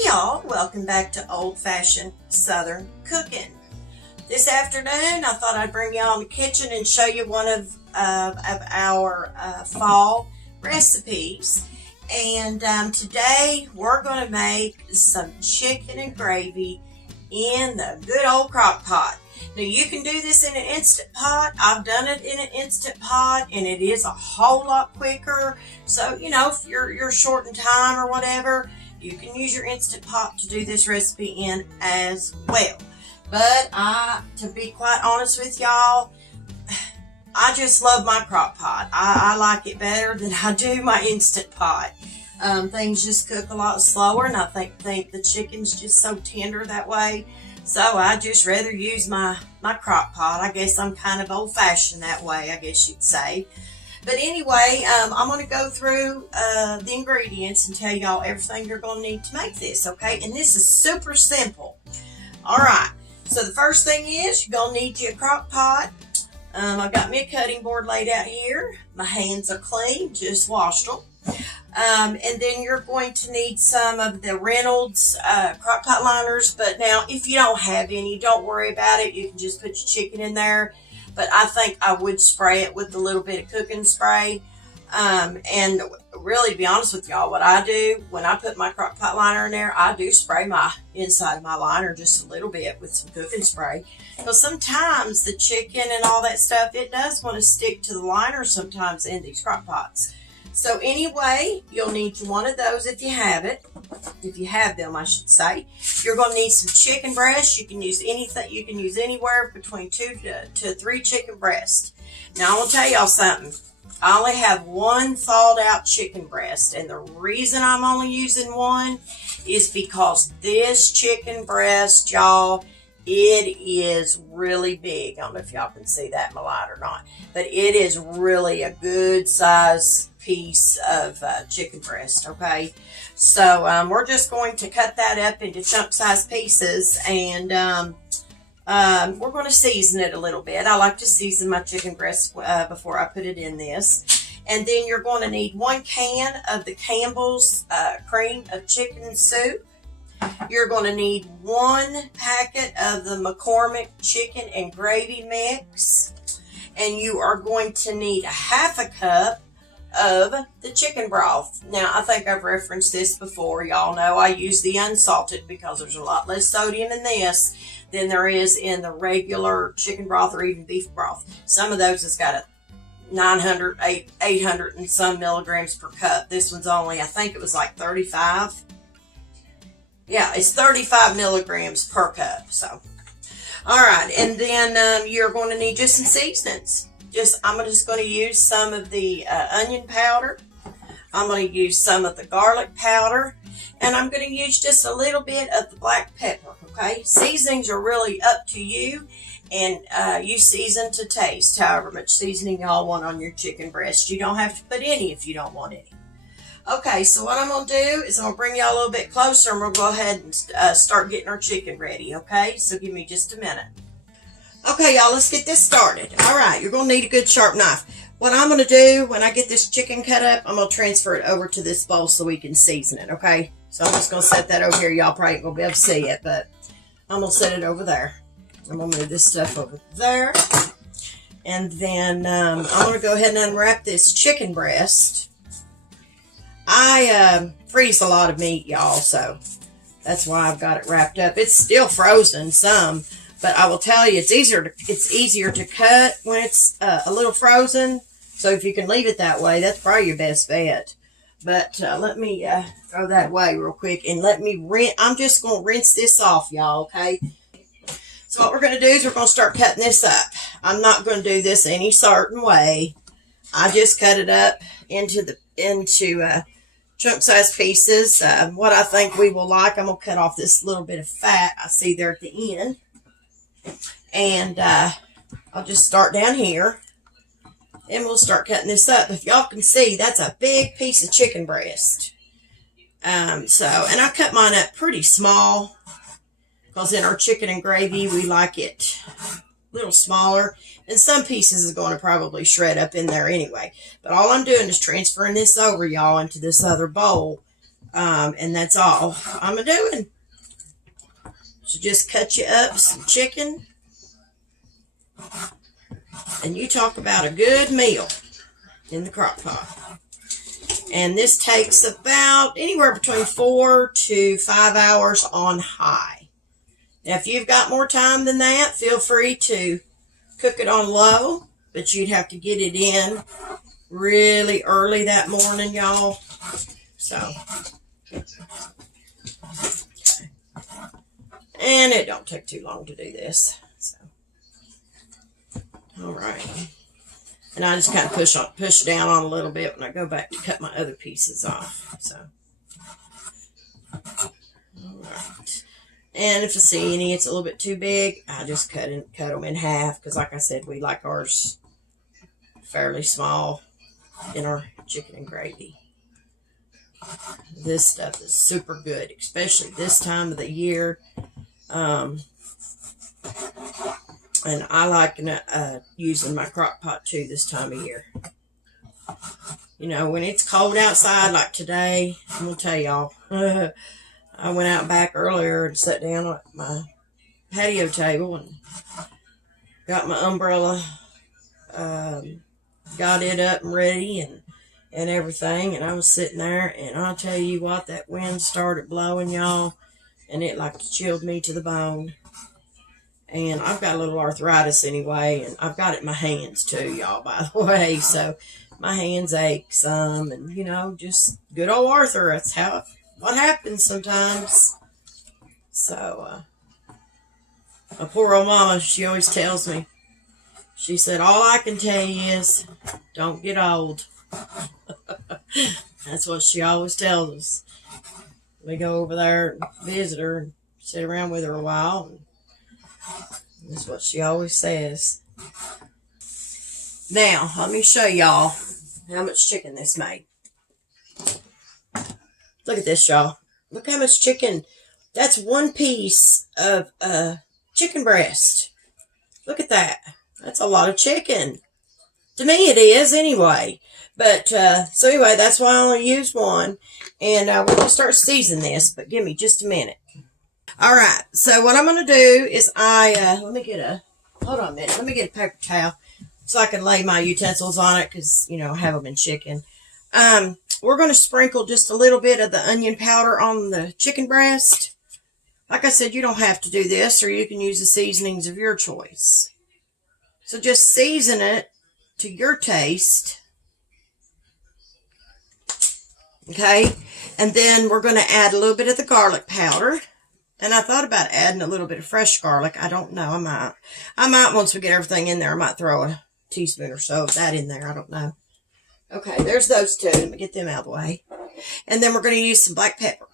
Hey y'all, welcome back to Old Fashioned Southern Cooking. This afternoon I thought I'd bring y'all in the kitchen and show you one of our fall recipes. And today we're going to make some chicken and gravy in the good old crock pot. Now you can do this in an Instant Pot. I've done it in an Instant Pot and it is a whole lot quicker. So, you know, if you're short in time or whatever, you can use your Instant Pot to do this recipe in as well. But to be quite honest with y'all, I just love my crock pot. I like it better than I do my Instant Pot. Things just cook a lot slower, and I think the chicken's just so tender that way. So I just rather use my crock pot. I guess I'm kind of old-fashioned that way, I guess you'd say. But anyway, I'm going to go through the ingredients and tell y'all everything you're going to need to make this, okay? And this is super simple. All right, so the first thing is you're going to need your crock pot. I've got me a cutting board laid out here. My hands are clean, just washed them. And then you're going to need some of the Reynolds crock pot liners. But now, if you don't have any, don't worry about it. You can just put your chicken in there. But I think I would spray it with a little bit of cooking spray. And really, to be honest with y'all, what I do when I put my crock pot liner in there, I do spray my inside of my liner just a little bit with some cooking spray. Because sometimes the chicken and all that stuff, it does want to stick to the liner sometimes in these crock pots. So anyway, you'll need one of those if you have it. If you have them, I should say. You're going to need some chicken breasts. You can use anything. You can use anywhere between 2 to 3 chicken breasts. Now, I will tell y'all something. I only have one thawed out chicken breast. And the reason I'm only using one is because this chicken breast, y'all, it is really big. I don't know if y'all can see that in my light or not. But it is really a good size piece of chicken breast, okay? So we're just going to cut that up into chunk size pieces, and we're going to season it a little bit. I like to season my chicken breast before I put it in this. And then you're going to need 1 can of the Campbell's cream of chicken soup. You're going to need 1 packet of the McCormick chicken and gravy mix. And you are going to need 1/2 cup of the chicken broth. Now, I think I've referenced this before. Y'all know I use the unsalted because there's a lot less sodium in this than there is in the regular chicken broth or even beef broth. Some of those has got a 900, 800 and some milligrams per cup. This one's only, I think it was like 35. Yeah, it's 35 milligrams per cup. So, all right, and then you're going to need just some seasonings. I'm just going to use some of the onion powder. I'm going to use some of the garlic powder. And I'm going to use just a little bit of the black pepper, okay? Seasonings are really up to you. And you season to taste, however much seasoning y'all want on your chicken breast. You don't have to put any if you don't want any. Okay, so what I'm going to do is I'm going to bring y'all a little bit closer and we'll go ahead and start getting our chicken ready, okay? So give me just a minute. Okay, y'all, let's get this started. All right, you're going to need a good sharp knife. What I'm going to do when I get this chicken cut up, I'm going to transfer it over to this bowl so we can season it, okay? So I'm just going to set that over here. Y'all probably ain't going to be able to see it, but I'm going to set it over there. I'm going to move this stuff over there. And then I'm going to go ahead and unwrap this chicken breast. I freeze a lot of meat, y'all, so that's why I've got it wrapped up. It's still frozen some. But I will tell you, it's easier to cut when it's a little frozen. So if you can leave it that way, that's probably your best bet. But let me throw that away real quick and let me rinse. I'm just going to rinse this off, y'all, okay? So what we're going to do is we're going to start cutting this up. I'm not going to do this any certain way. I just cut it up into chunk-sized pieces. What I think we will like, I'm going to cut off this little bit of fat I see there at the end. And I'll just start down here and we'll start cutting this up. If y'all can see, that's a big piece of chicken breast. And I cut mine up pretty small because in our chicken and gravy we like it a little smaller, and some pieces is going to probably shred up in there anyway. But all I'm doing is transferring this over, y'all, into this other bowl And that's all I'm doing. So just cut you up some chicken. And you talk about a good meal in the crock pot. And this takes about anywhere between 4 to 5 hours on high. Now, if you've got more time than that, feel free to cook it on low, but you'd have to get it in really early that morning, y'all. So, okay. And it don't take too long to do this. So, all right. And I just kind of push down on a little bit when I go back to cut my other pieces off. So, all right. And if I see any, it's a little bit too big, I just cut them in half. Because like I said, we like ours fairly small in our chicken and gravy. This stuff is super good, especially this time of the year. And I like using my crock pot too this time of year. You know, when it's cold outside like today, I'm going to tell y'all, I went out back earlier and sat down at my patio table and got my umbrella, got it up and ready and everything. And I was sitting there, and I'll tell you what, that wind started blowing, y'all, and it like chilled me to the bone. And I've got a little arthritis anyway, and I've got it in my hands too, y'all, by the way. So my hands ache some, and, you know, just good old Arthur. That's what happens sometimes. So, my poor old mama, she always tells me, she said, all I can tell you is, don't get old. That's what she always tells us. We go over there and visit her and sit around with her a while, and that's what she always says. Now, let me show y'all how much chicken this made. Look at this, y'all. Look how much chicken. That's one piece of chicken breast. Look at that. That's a lot of chicken. To me, it is anyway. But, so anyway, that's why I only used one. And we're going to start seasoning this, but give me just a minute. All right, so what I'm going to do is let me get a paper towel so I can lay my utensils on it because, you know, I have them in chicken. We're going to sprinkle just a little bit of the onion powder on the chicken breast. Like I said, you don't have to do this, or you can use the seasonings of your choice. So just season it to your taste. Okay, and then we're going to add a little bit of the garlic powder. And I thought about adding a little bit of fresh garlic. I don't know. I might once we get everything in there, I might throw a teaspoon or so of that in there. I don't know. Okay, there's those two. Let me get them out of the way. And then we're going to use some black pepper.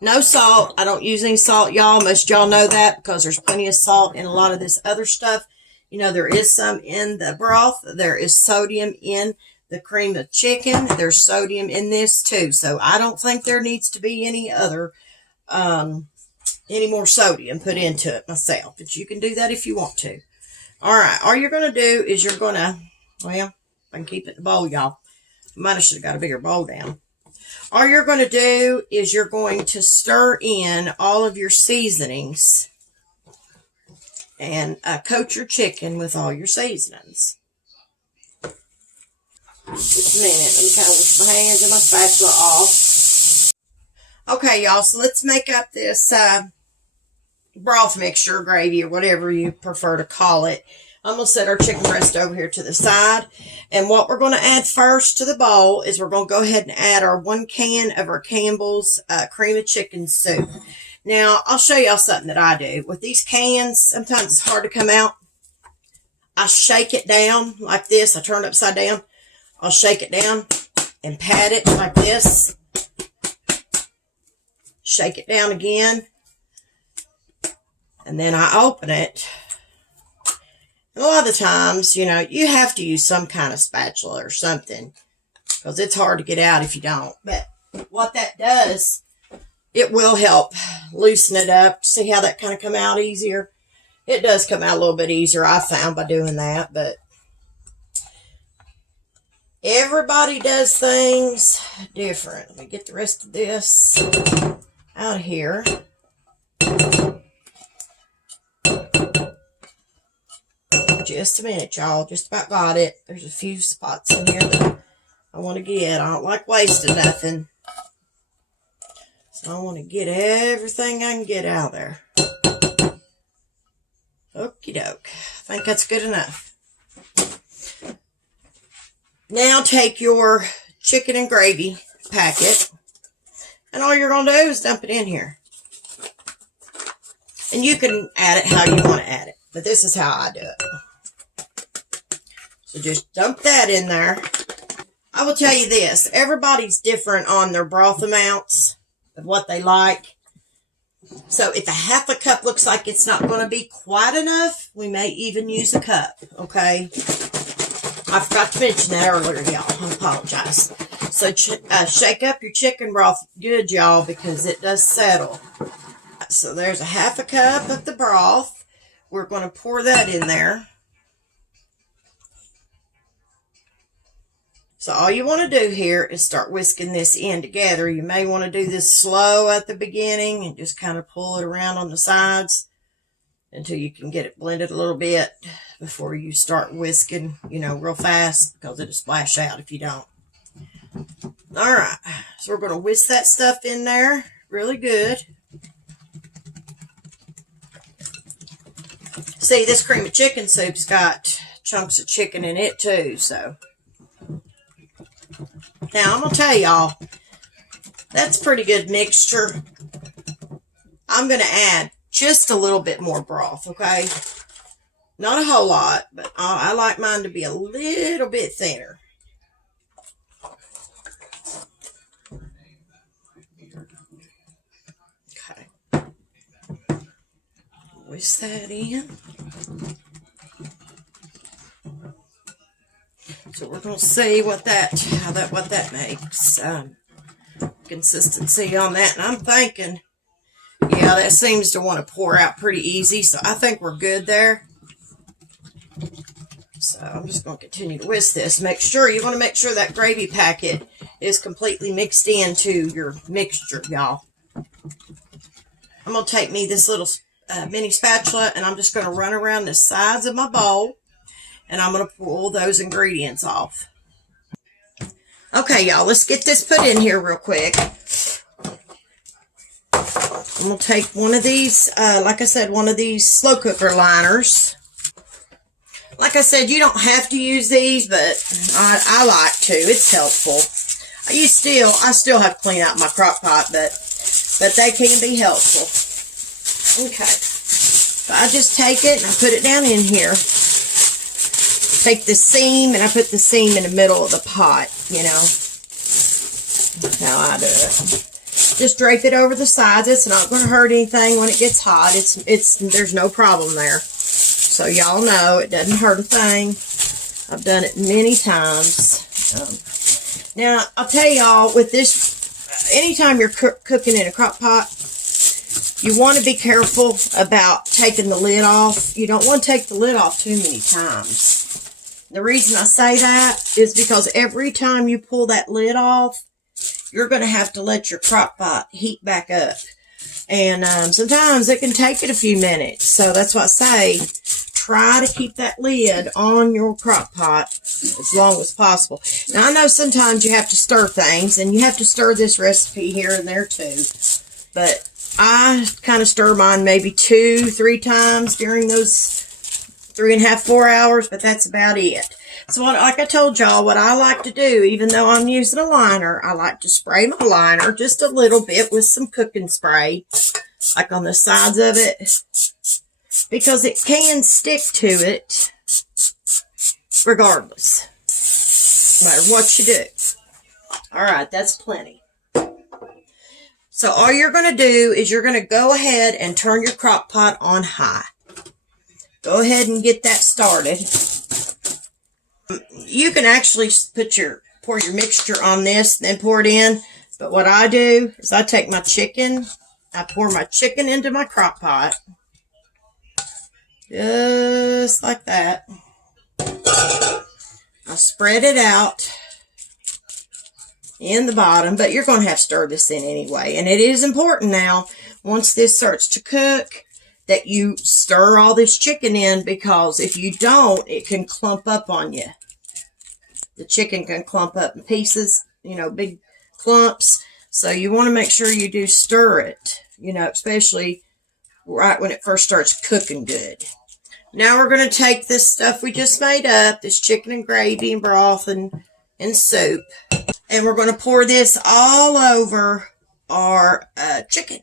No salt. I don't use any salt, y'all. Most y'all know that because there's plenty of salt in a lot of this other stuff. You know, there is some in the broth. There is sodium in the cream of chicken. There's sodium in this too. So I don't think there needs to be any more sodium put into it myself. But you can do that if you want to. All right. All you're going to do is well, I can keep it in the bowl, y'all. Might have should have got a bigger bowl down. All you're going to do is you're going to stir in all of your seasonings and coat your chicken with all your seasonings. Just a minute. Let me kind of wash my hands and my spatula off. Okay, y'all. So let's make up this broth mixture, gravy, or whatever you prefer to call it. I'm going to set our chicken breast over here to the side. And what we're going to add first to the bowl is we're going to go ahead and add our 1 can of our Campbell's cream of chicken soup. Now, I'll show y'all something that I do. With these cans, sometimes it's hard to come out. I shake it down like this. I turn it upside down. I'll shake it down and pat it like this. Shake it down again. And then I open it. And a lot of the times, you know, you have to use some kind of spatula or something because it's hard to get out if you don't. But what that does, it will help loosen it up. See how that kind of come out easier? It does come out a little bit easier, I found, by doing that. But Everybody does things different. Let me get the rest of this out of here. Just a minute, y'all. Just about got it. There's a few spots in here that I want to get. I don't like wasting nothing. So I want to get everything I can get out of there. Okie doke. I think that's good enough. Now take your chicken and gravy packet, and all you're going to do is dump it in here. And you can add it how you want to add it, but this is how I do it. So just dump that in there. I will tell you this, everybody's different on their broth amounts of what they like. So if a half a cup looks like it's not going to be quite enough, we may even use a cup, okay? I forgot to mention that earlier, y'all. I apologize. So shake up your chicken broth good, y'all, because it does settle. So there's a half a cup of the broth. We're going to pour that in there. So all you want to do here is start whisking this in together. You may want to do this slow at the beginning and just kind of pull it around on the sides until you can get it blended a little bit before you start whisking, real fast, because it'll splash out if you don't. All right, so we're going to whisk that stuff in there really good. See, this cream of chicken soup's got chunks of chicken in it too, so. Now, I'm going to tell y'all, that's a pretty good mixture. I'm going to add just a little bit more broth, okay? Not a whole lot, but I like mine to be a little bit thinner. Okay. Whisk that in. So we're going to see what that makes. Consistency on that. And I'm thinking, yeah, that seems to want to pour out pretty easy. So I think we're good there. So I'm just going to continue to whisk this. You want to make sure that gravy packet is completely mixed into your mixture, y'all. I'm going to take me this little mini spatula, and I'm just going to run around the sides of my bowl. And I'm going to pull those ingredients off. Okay, y'all, let's get this put in here real quick. I'm going to take one of these, like I said, one of these slow cooker liners. Like I said, you don't have to use these, but I like to. It's helpful. I still have to clean out my crock pot, but they can be helpful. Okay. So I just take it and I put it down in here. Take the seam, and I put the seam in the middle of the pot, That's how I do it. Just drape it over the sides. It's not going to hurt anything when it gets hot. There's no problem there. So y'all know it doesn't hurt a thing. I've done it many times. Now, I'll tell y'all, with this, anytime you're cooking in a crock pot, you want to be careful about taking the lid off. You don't want to take the lid off too many times. The reason I say that is because every time you pull that lid off, you're going to have to let your crock pot heat back up. And sometimes it can take it a few minutes. So that's why I say, try to keep that lid on your crock pot as long as possible. Now, I know sometimes you have to stir things, and you have to stir this recipe here and there too. But I kind of stir mine maybe 2-3 times during those 3.5, 4 hours, but that's about it. So like I told y'all, what I like to do, even though I'm using a liner, I like to spray my liner just a little bit with some cooking spray, like on the sides of it, because it can stick to it regardless, no matter what you do. All right, that's plenty. So all you're going to do is you're going to go ahead and turn your crock pot on high. Go ahead and get that started. You can actually pour your mixture on this, then pour it in. But what I do is I take my chicken, I pour my chicken into my crock pot. Just like that. I spread it out in the bottom, but you're going to have to stir this in anyway. And it is important now, once this starts to cook, that you stir all this chicken in, because if you don't, it can clump up on you. The chicken can clump up in pieces, you know, big clumps. So you want to make sure you do stir it, you know, especially right when it first starts cooking good. Now we're going to take this stuff we just made up, this chicken and gravy and broth and soup, and we're going to pour this all over our chicken.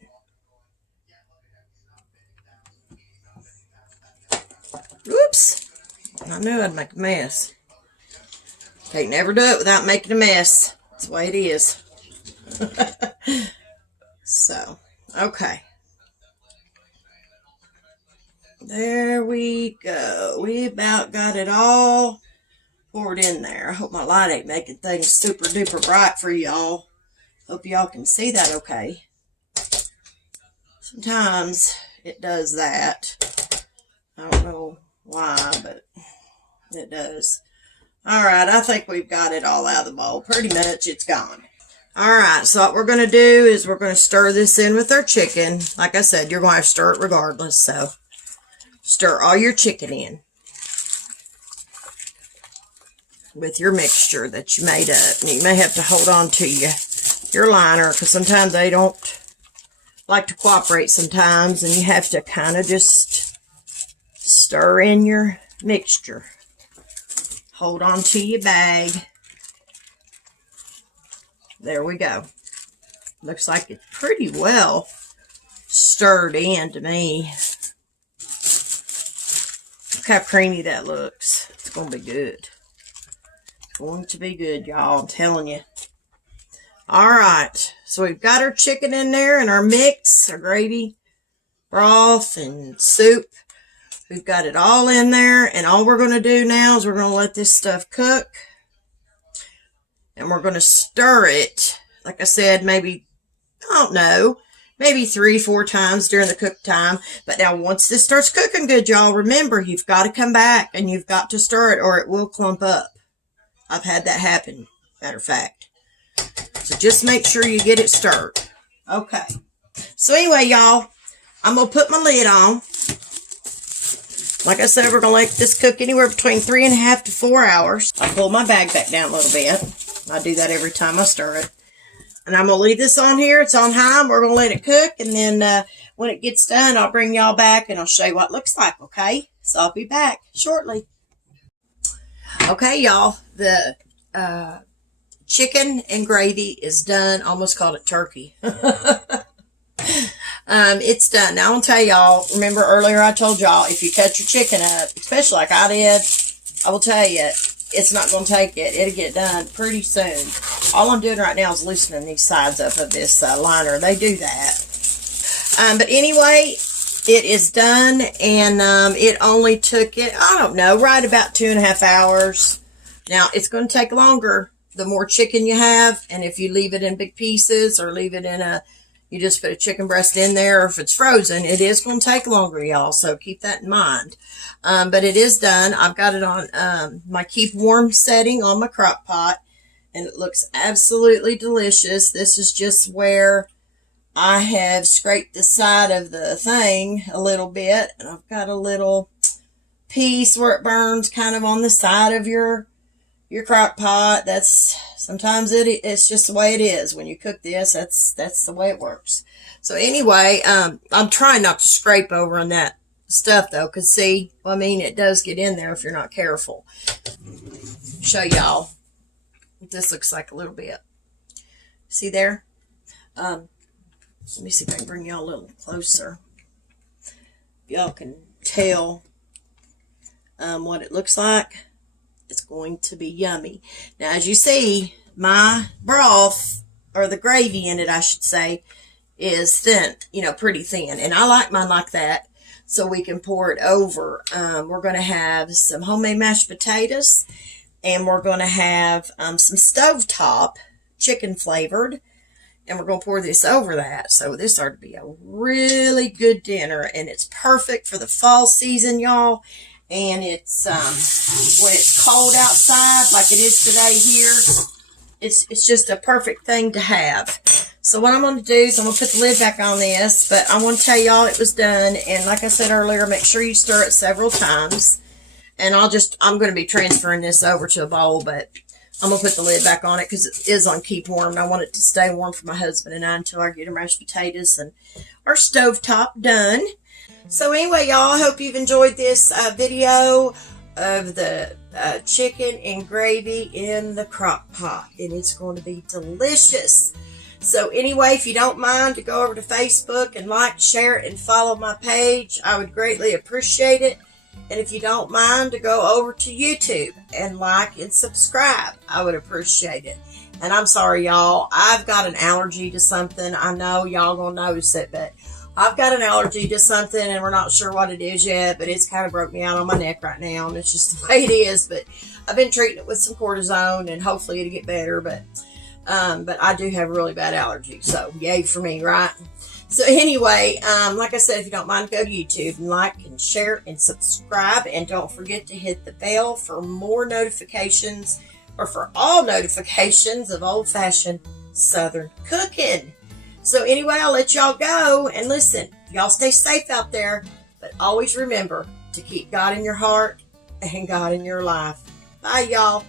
Oops. I knew I'd make a mess. Can't never do it without making a mess. That's the way it is. So, okay. There we go. We about got it all poured in there. I hope my light ain't making things super duper bright for y'all. Hope y'all can see that okay. Sometimes it does that. I don't know why, but it does. Alright, I think we've got it all out of the bowl. Pretty much it's gone. Alright, so what we're going to do is we're going to stir this in with our chicken. Like I said, you're going to have to stir it regardless, so stir all your chicken in with your mixture that you made up. And you may have to hold on to your liner, because sometimes they don't like to cooperate sometimes, and you have to kind of just stir in your mixture. Hold on to your bag. There we go. Looks like it's pretty well stirred in to me. Look how creamy that looks. It's going to be good. It's going to be good, y'all. I'm telling you. Alright. So we've got our chicken in there and our mix, our gravy, broth, and soup. We've got it all in there. And all we're going to do now is we're going to let this stuff cook. And we're going to stir it, like I said, maybe, I don't know, maybe 3-4 times during the cook time. But now once this starts cooking good, y'all, remember, you've got to come back and you've got to stir it or it will clump up. I've had that happen, matter of fact. So just make sure you get it stirred. Okay. So anyway, y'all, I'm going to put my lid on. Like I said, we're going to let this cook anywhere between 3.5 to 4 hours. I pull my bag back down a little bit. I do that every time I stir it. And I'm going to leave this on here. It's on high. We're going to let it cook. And then when it gets done, I'll bring y'all back and I'll show you what it looks like, okay? So I'll be back shortly. Okay, y'all. The chicken and gravy is done. Almost called it turkey. It's done. Now, I'll tell y'all, remember earlier I told y'all, if you cut your chicken up, especially like I did, I will tell you, it's not going to take it. It'll get done pretty soon. All I'm doing right now is loosening these sides up of this liner. They do that. But anyway, it is done, and it only took it, I don't know, right about 2.5 hours. Now, it's going to take longer the more chicken you have, and if you leave it in big pieces or leave it in you just put a chicken breast in there, or if it's frozen, it is going to take longer, y'all. So keep that in mind. But it is done. I've got it on my keep warm setting on my crock pot, and it looks absolutely delicious. This is just where I have scraped the side of the thing a little bit, and I've got a little piece where it burns kind of on the side of your crock pot. That's sometimes it's just the way it is when you cook this. That's the way it works. So anyway, I'm trying not to scrape over on that stuff though, because see, I mean, it does get in there if you're not careful. Show y'all what this looks like a little bit. See there? Let me see if I can bring y'all a little closer. Y'all can tell what it looks like. It's going to be yummy. Now, as you see, my broth, or the gravy in it, I should say, is thin, pretty thin. And I like mine like that, so we can pour it over. We're going to have some homemade mashed potatoes, and we're going to have some stovetop chicken flavored, and we're going to pour this over that. So this ought to be a really good dinner, and it's perfect for the fall season, y'all. And it's when it's cold outside, like it is today here, it's just a perfect thing to have. So what I'm going to do is I'm going to put the lid back on this, but I want to tell y'all it was done. And like I said earlier, make sure you stir it several times. And I'm going to be transferring this over to a bowl, but I'm going to put the lid back on it because it is on keep warm. And I want it to stay warm for my husband and I until I get our mashed potatoes and our stovetop done. So anyway, y'all, I hope you've enjoyed this video of the chicken and gravy in the crock pot. And it's going to be delicious. So anyway, if you don't mind to go over to Facebook and like, share, and follow my page, I would greatly appreciate it. And if you don't mind to go over to YouTube and like and subscribe, I would appreciate it. And I'm sorry, y'all, I've got an allergy to something. I know y'all gonna notice it, but I've got an allergy to something and we're not sure what it is yet, but it's kind of broke me out on my neck right now, and it's just the way it is. But I've been treating it with some cortisone and hopefully it'll get better, but I do have a really bad allergy, so yay for me, right? So anyway, like I said, if you don't mind, go to YouTube and like and share and subscribe. And don't forget to hit the bell for more notifications, or for all notifications of old-fashioned Southern cooking. So anyway, I'll let y'all go. And listen, y'all stay safe out there. But always remember to keep God in your heart and God in your life. Bye, y'all.